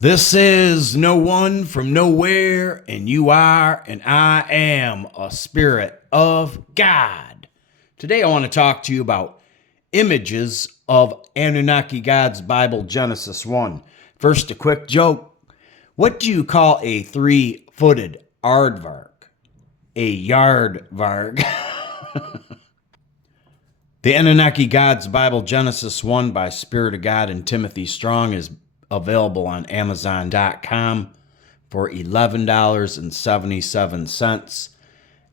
This is no one from nowhere, and you are, and I am a spirit of God. Today I want to talk to you about images of Anunnaki God's Bible, Genesis 1. First, a quick joke. What do you call a three-footed aardvark? A yardvark. The Anunnaki God's Bible, Genesis 1 by Spirit of God and Timothy Strong is available on Amazon.com for $11.77.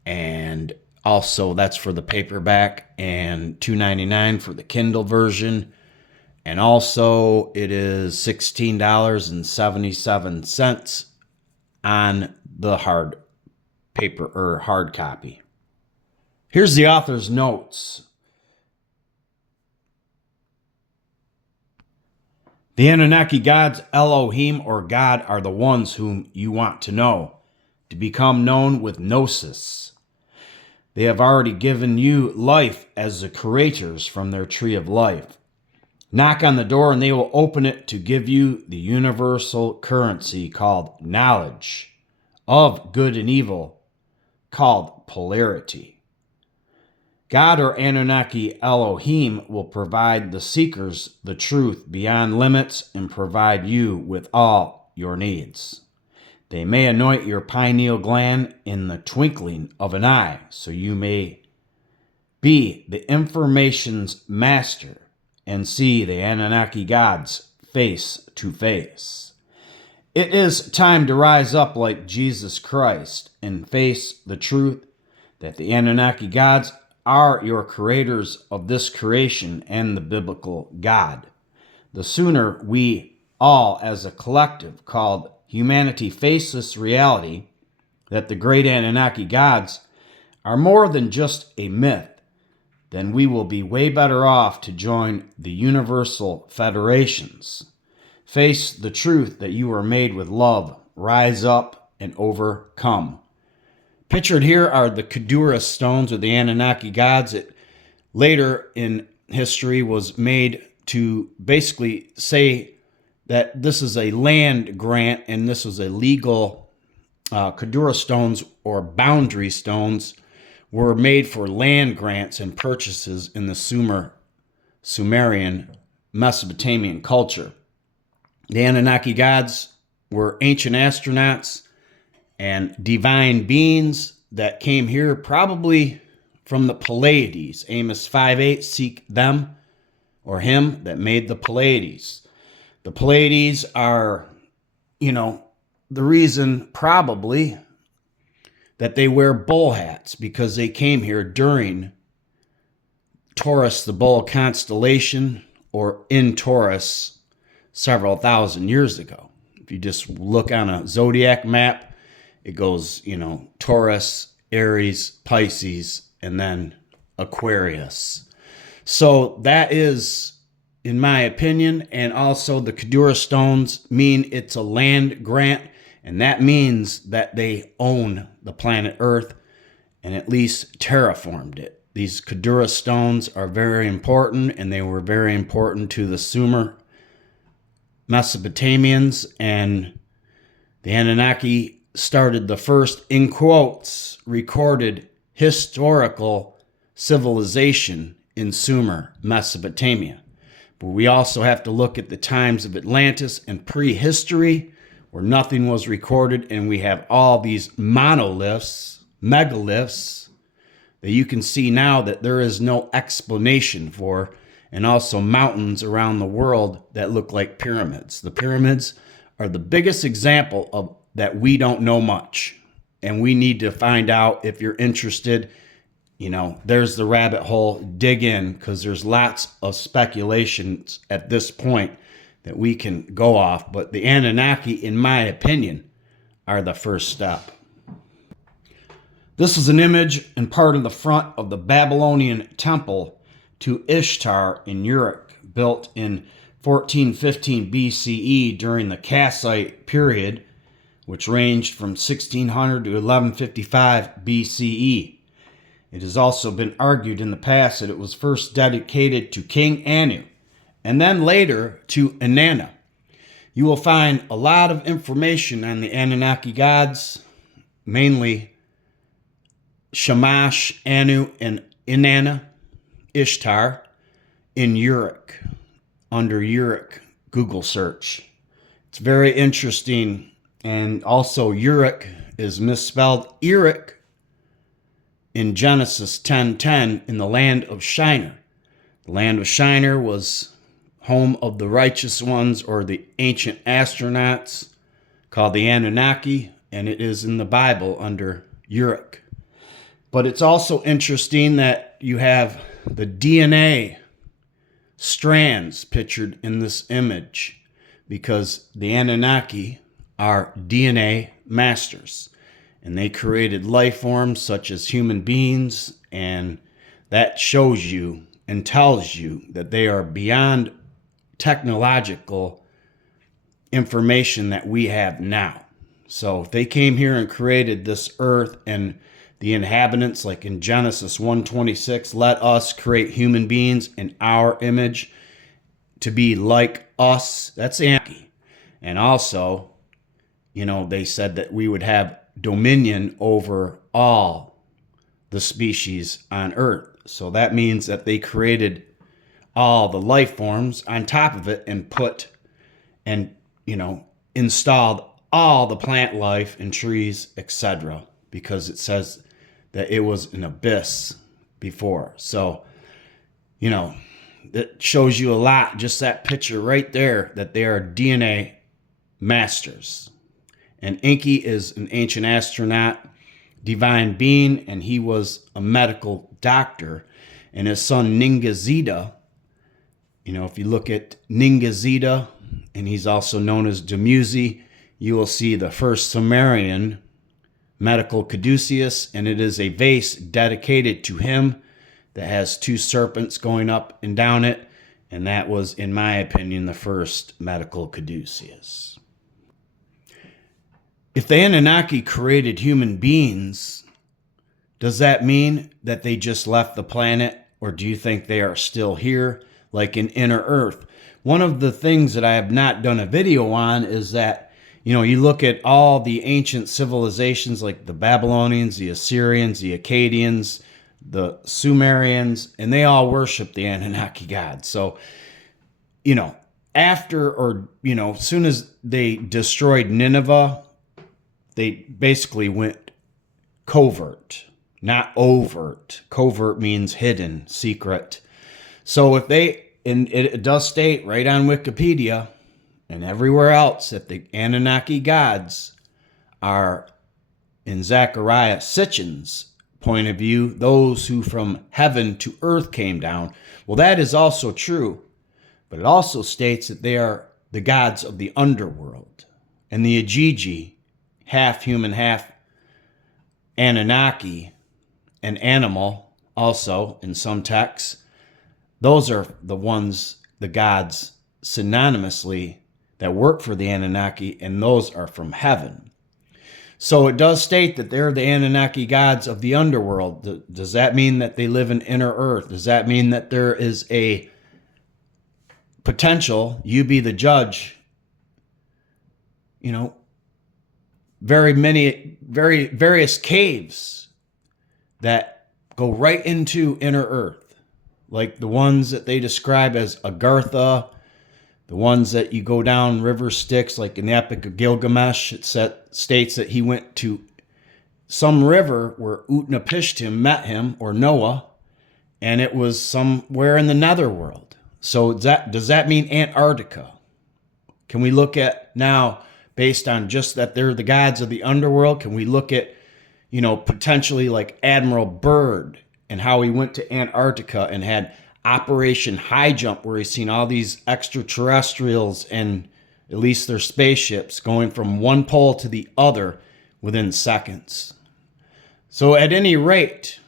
And also that's for the paperback and $2.99 for the Kindle version. And also it is $16.77 on the hard paper or hard copy. Here's the author's notes. The Anunnaki gods, Elohim or God, are the ones whom you want to know, to become known with gnosis. They have already given you life as the creators from their tree of life. Knock on the door and they will open it to give you the universal currency called knowledge of good and evil, called polarity. God or Anunnaki Elohim will provide the seekers the truth beyond limits and provide you with all your needs. They may anoint your pineal gland in the twinkling of an eye, so you may be the information's master and see the Anunnaki gods face to face. It is time to rise up like Jesus Christ and face the truth that the Anunnaki gods are your creators of this creation and the biblical God. The sooner we all as a collective called humanity face this reality that the great Anunnaki gods are more than just a myth, then we will be way better off to join the universal federations. Face the truth that you are made with love, rise up and overcome. Pictured here are the Kadura stones of the Anunnaki gods. It later in history was made to basically say that this is a land grant and this was a legal Kadura stones or boundary stones were made for land grants and purchases in the Sumerian Mesopotamian culture. The Anunnaki gods were ancient astronauts and divine beings that came here probably from the Pleiades. Amos 5:8, seek them or him that made the Pleiades. The Pleiades are, the reason probably that they wear bull hats because they came here during Taurus, the bull constellation, or in Taurus several thousand years ago. If you just look on a zodiac map, it goes, Taurus, Aries, Pisces, and then Aquarius. So that is, in my opinion, and also the Kadura stones mean it's a land grant, and that means that they own the planet Earth and at least terraformed it. These Kadura stones are very important, and they were very important to the Sumer Mesopotamians, and the Anunnaki started the first, in quotes, recorded historical civilization in Sumer, Mesopotamia. But we also have to look at the times of Atlantis and prehistory, where nothing was recorded, and we have all these monoliths, megaliths, that you can see now that there is no explanation for, and also mountains around the world that look like pyramids. The pyramids are the biggest example of that we don't know much, and we need to find out. If you're interested, there's the rabbit hole. Dig in, because there's lots of speculations at this point that we can go off. But the Anunnaki, in my opinion, are the first step. This is an image and part of the front of the Babylonian temple to Ishtar in Uruk, built in 1415 BCE during the Kassite period, which ranged from 1600 to 1155 BCE. It has also been argued in the past that it was first dedicated to King Anu, and then later to Inanna. You will find a lot of information on the Anunnaki gods, mainly Shamash, Anu, and Inanna, Ishtar, in Uruk, under Uruk Google search. It's very interesting. And also Uruk is misspelled Erech in Genesis 10:10 in the land of Shinar. The land of Shinar was home of the righteous ones, or the ancient astronauts, called the Anunnaki, and it is in the Bible under Uruk. But it's also interesting that you have the DNA strands pictured in this image, because the Anunnaki are DNA masters, and they created life forms such as human beings, and that shows you and tells you that they are beyond technological information that we have now. So if they came here and created this earth and the inhabitants, like in Genesis 1:26, let us create human beings in our image to be like us, that's Enki. And also, they said that we would have dominion over all the species on earth. So that means that they created all the life forms on top of it and installed all the plant life and trees, etc., because it says that it was an abyss before. So, that shows you a lot, just that picture right there, that they are DNA masters. And Enki is an ancient astronaut, divine being, and he was a medical doctor. And his son Ningazida, if you look at Ningazida, and he's also known as Dumuzi, you will see the first Sumerian medical caduceus, and it is a vase dedicated to him that has two serpents going up and down it. And that was, in my opinion, the first medical caduceus. If the Anunnaki created human beings, does that mean that they just left the planet? Or do you think they are still here, like in inner Earth? One of the things that I have not done a video on is that, you look at all the ancient civilizations like the Babylonians, the Assyrians, the Akkadians, the Sumerians, and they all worship the Anunnaki gods. So, as soon as they destroyed Nineveh, they basically went covert, not overt. Covert means hidden, secret. So and it does state right on Wikipedia and everywhere else that the Anunnaki gods are, in Zechariah Sitchin's point of view, those who from heaven to earth came down. Well, that is also true, but it also states that they are the gods of the underworld. And the Ajiji, half human, half Anunnaki, an animal also in some texts, those are the gods synonymously that work for the Anunnaki, and those are from heaven. So it does state that they're the Anunnaki gods of the underworld. Does that mean that they live in inner earth? Does that mean that there is a potential, you be the judge, various caves that go right into inner earth, like the ones that they describe as Agartha, the ones that you go down river Styx, like in the Epic of Gilgamesh. It states that he went to some river where Utnapishtim met him, or Noah, and it was somewhere in the netherworld. So does that mean Antarctica? Can we look at now, based on just that they're the gods of the underworld, can we look at, potentially like Admiral Byrd and how he went to Antarctica and had Operation High Jump, where he's seen all these extraterrestrials and at least their spaceships going from one pole to the other within seconds. So at any rate,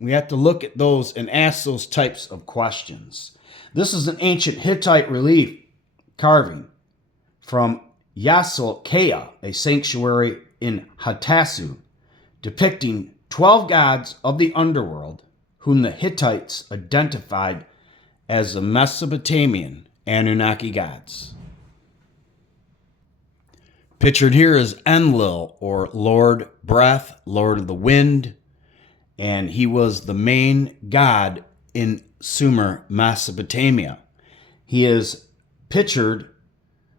we have to look at those and ask those types of questions. This is an ancient Hittite relief carving from Yasalkaya, a sanctuary in Hatassu, depicting 12 gods of the underworld, whom the Hittites identified as the Mesopotamian Anunnaki gods. Pictured here is Enlil, or Lord Breath, Lord of the Wind, and he was the main god in Sumer, Mesopotamia. He is pictured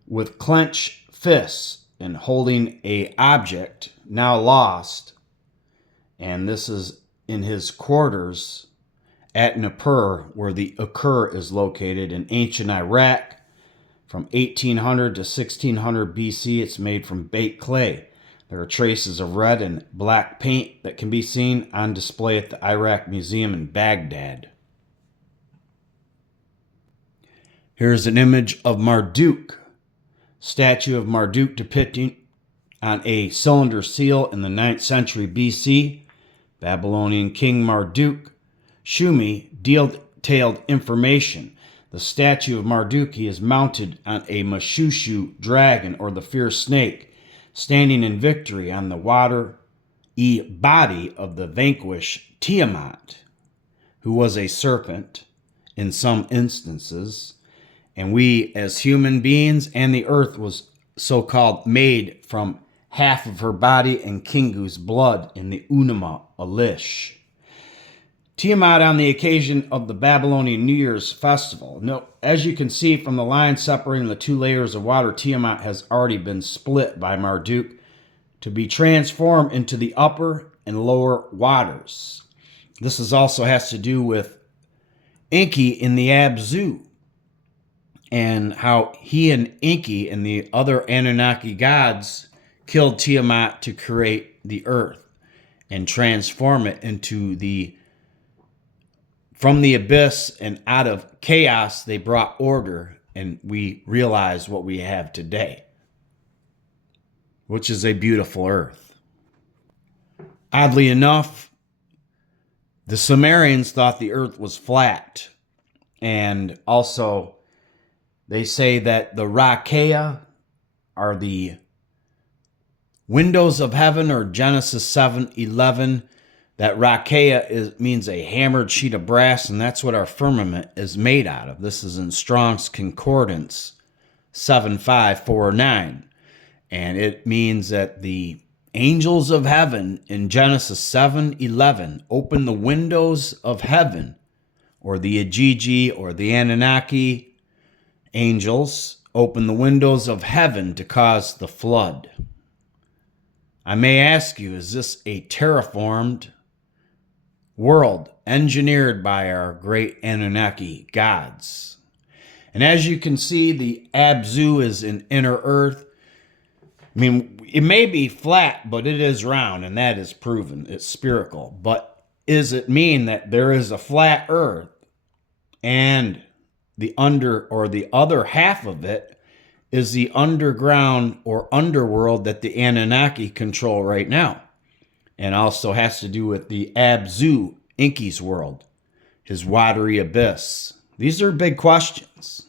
with clenched fists and holding an object now lost, and this is in his quarters at Nippur, where the Akur is located in ancient Iraq. From 1800 to 1600 BC, it's made from baked clay. There are traces of red and black paint that can be seen on display at the Iraq Museum in Baghdad. Here's an image of Marduk, statue of Marduk depicting on a cylinder seal in the 9th century BC. Babylonian King Marduk Shumi detailed information. The statue of Marduk is mounted on a Mashushu dragon, or the fierce snake, standing in victory on the watery body of the vanquished Tiamat, who was a serpent in some instances. And we as human beings and the earth was so-called made from half of her body and Kingu's blood in the Enuma Elish. Tiamat on the occasion of the Babylonian New Year's festival. Now, as you can see from the line separating the two layers of water, Tiamat has already been split by Marduk to be transformed into the upper and lower waters. This also has to do with Enki in the Abzu, and how he and Enki and the other Anunnaki gods killed Tiamat to create the earth and transform it into from the abyss, and out of chaos they brought order, and we realize what we have today, which is a beautiful earth. Oddly enough, the Sumerians thought the earth was flat, and also they say that the Rakea are the windows of heaven, or Genesis 7:11. That Rakea means a hammered sheet of brass, and that's what our firmament is made out of. This is in Strong's Concordance 7549. And it means that the angels of heaven in Genesis 7:11 open the windows of heaven, or the Ajiji or the Anunnaki angels open the windows of heaven to cause the flood. I may ask you, is this a terraformed world engineered by our great Anunnaki gods? And as you can see, the Abzu is in inner earth. I mean, it may be flat, but it is round, and that is proven. It's spherical. But does it mean that there is a flat earth and the other half of it is the underground or underworld that the Anunnaki control right now? And also has to do with the Abzu, Enki's world, his watery abyss. These are big questions.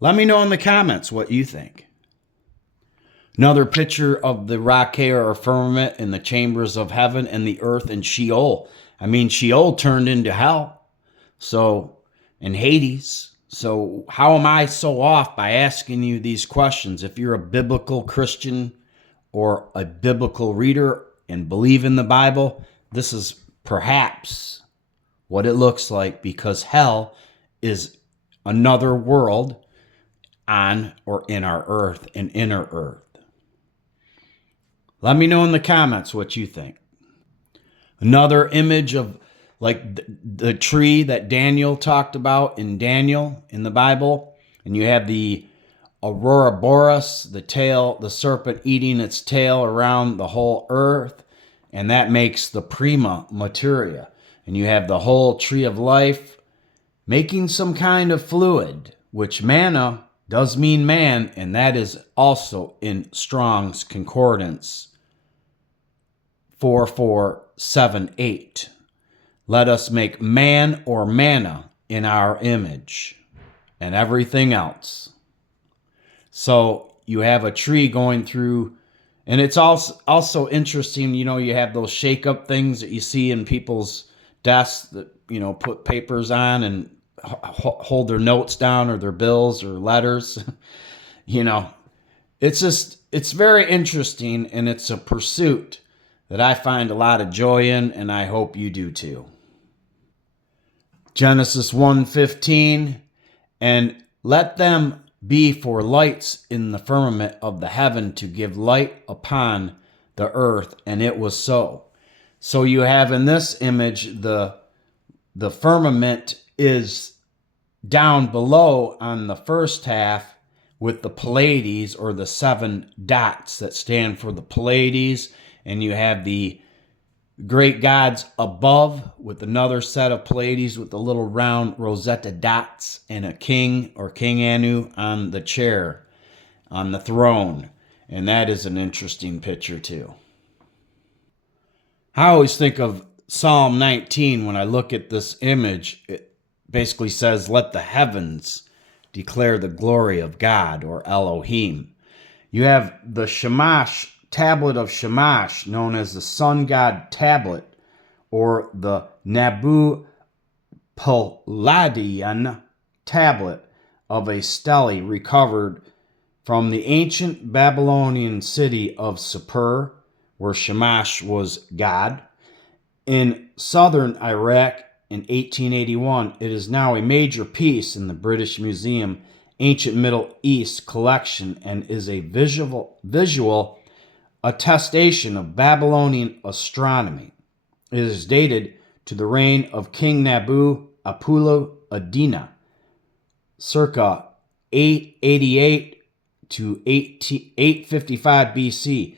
Let me know in the comments what you think. Another picture of the Rakea, or firmament, in the chambers of heaven and the earth and Sheol. I mean, Sheol turned into hell, and Hades. So how am I so off by asking you these questions? If you're a biblical Christian or a biblical reader and believe in the Bible, this is perhaps what it looks like, because hell is another world on or in our earth, an inner earth. Let me know in the comments what you think. Another image of like the tree that Daniel talked about in Daniel in the Bible, and you have the Ouroboros, the tail, the serpent eating its tail around the whole earth, and that makes the prima materia. And you have the whole tree of life making some kind of fluid, which manna does mean man, and that is also in Strong's Concordance 4478. Let us make man or manna in our image, and everything else. So you have a tree going through, and it's also interesting, you have those shake-up things that you see in people's desks that, put papers on and hold their notes down, or their bills or letters. It's it's very interesting, and it's a pursuit that I find a lot of joy in, and I hope you do too. Genesis 1:15, and let them be for lights in the firmament of the heaven to give light upon the earth, and it was so. So you have in this image the firmament is down below on the first half with the Pleiades, or the 7 dots that stand for the Pleiades, and you have the great gods above with another set of Pleiades with the little round Rosetta dots, and a king or King Anu on the chair, on the throne. And that is an interesting picture too. I always think of Psalm 19 when I look at this image. It basically says, let the heavens declare the glory of God, or Elohim. You have the Shamash, tablet of Shamash, known as the sun god tablet, or the Nabupoladian tablet of a stele recovered from the ancient Babylonian city of Sippur, where Shamash was god. In southern Iraq in 1881, it is now a major piece in the British Museum Ancient Middle East collection and is a visual attestation of Babylonian astronomy. It is dated to the reign of King Nabu Apulu Adina, circa 888 to 855 BC.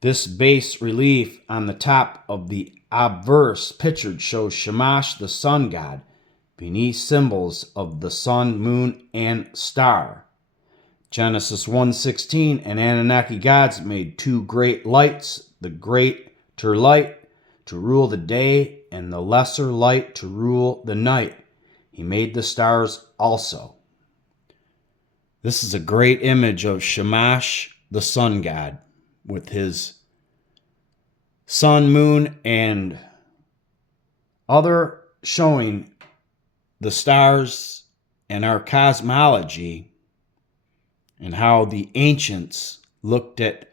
This bas relief on the top of the obverse pictured shows Shamash, the sun god, beneath symbols of the sun, moon, and star. Genesis 1:16, and Anunnaki gods made 2 great lights, the greater light to rule the day, and the lesser light to rule the night. He made the stars also. This is a great image of Shamash, the sun god, with his sun, moon, and other showing the stars and our cosmology, and how the ancients looked at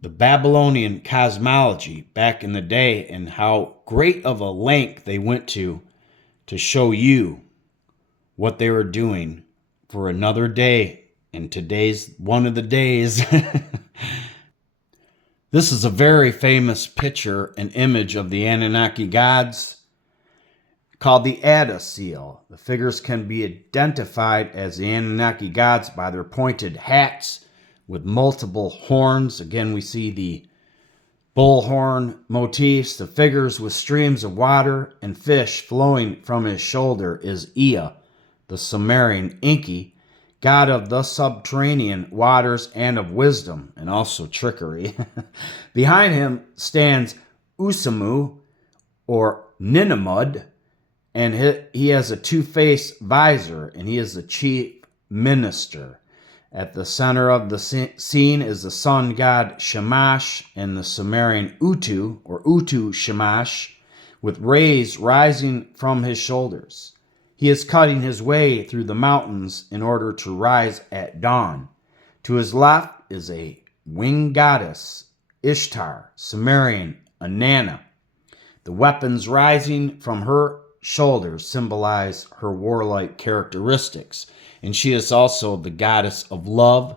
the Babylonian cosmology back in the day, and how great of a length they went to show you what they were doing for another day. And today's one of the days. This is a very famous picture, an image of the Anunnaki gods called the Adda seal. The figures can be identified as the Anunnaki gods by their pointed hats with multiple horns. Again, we see the bullhorn motifs. The figures with streams of water and fish flowing from his shoulder is Ea, the Sumerian Enki, god of the subterranean waters and of wisdom, and also trickery. Behind him stands Usamu, or Ninmah, and he has a 2-faced visor, and he is the chief minister. At the center of the scene is the sun god Shamash and the Sumerian Utu, or Utu Shamash, with rays rising from his shoulders. He is cutting his way through the mountains in order to rise at dawn. To his left is a winged goddess, Ishtar, Sumerian ANUNNA. The weapons rising from her shoulders symbolize her warlike characteristics, and she is also the goddess of love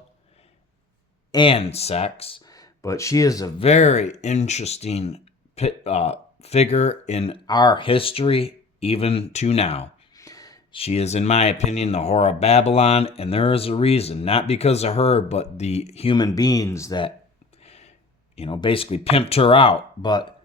and sex. But she is a very interesting figure in our history, even to now. She is, in my opinion, the whore of Babylon, and there is a reason, not because of her, but the human beings that, basically pimped her out. But